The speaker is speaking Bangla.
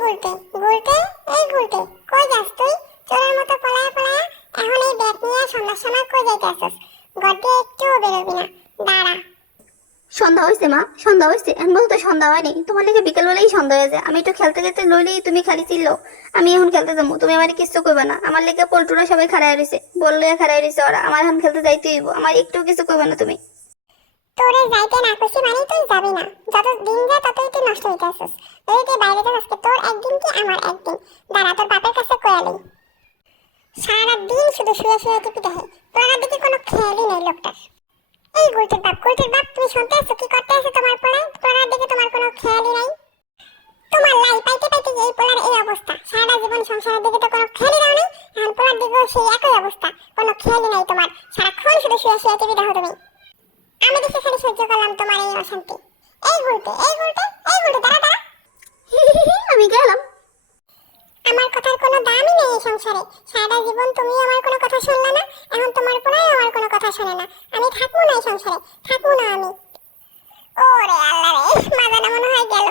গুলতে গুলতে এই গুলতে কই যাস তুই? চোরের মতো পলায়া পলায়া এখন এই ব্যাগ নিয়ে সন্ধ্যার সময় কই যাইতাছস? গড্ডে একটু বেরোবি না, দাঁড়া। সন্ধ্যা হয়েছে মা, সন্ধ্যা হয়েছে। এখন বলতো সন্ধ্যা হয়নি, তোমার লেগে বিকেলবেলাই সন্ধ্যা হয়ে যায়। আমি একটু খেলতে খেলতে লইলেই তুমি খালি চিল্লো। আমি এখন খেলতে যাবো, তুমি আমার কিছু কইবে না। আমার লেগে পল্টুরা সবাই খাড়াই রয়েছে, বললে খাড়াই রয়েছে ওরা। আমার এখন খেলতে যাইতে হইব, আমার একটু কিছু কইবে না তুমি। তোরে যাইতে না কইছি মানে তুই যাবি না। যত দিন যায় ততই তুই নষ্ট হইতাছস। যদি তুই বাইরে যাস আজকে তোর একদিন কি আমার একদিন, দাঁড়া তোর বাপের কাছে কয়ালি। সারা দিন শুধু শুয়ে শুয়ে টিপি দেখে, পড়ার দিকে কোনো খেয়ালই নেই লোকটার। এই গুলটের বাপ তুমি শুনতে আছো কি করতে আছে তোমার পড়ায়? পড়ার দিকে তোমার কোনো খেয়ালই নাই। তোমার লাই পাইতে পাইতে এই পোলার এই অবস্থা। সারা জীবন সংসারের দিকে তো কোনো খেয়ালই দাও নাই, এখন পোলার দিকেও সেই একই অবস্থা, কোনো খেয়ালই নাই তোমার। সারাক্ষণ শুধু শুয়ে শুয়ে টিভি দেখো তুমি। আমি দেখে খালি সহ্য করলাম তোমার এই অশান্তি। এই গুলতে দাঁড়া দাঁড়া। আমি গেলাম। আমার কথার কোনো দামই নেই এই সংসারে। সারা জীবন তুমি আমার কোনো কথা শুনলে না, এখন তোমার পোলাই আমার কোনো কথা শোনে না। আমি থাকবো না এই সংসারে, থাকবো না আমি। ওরে আল্লাহ রে, মাথাটা মনে হয় গেল।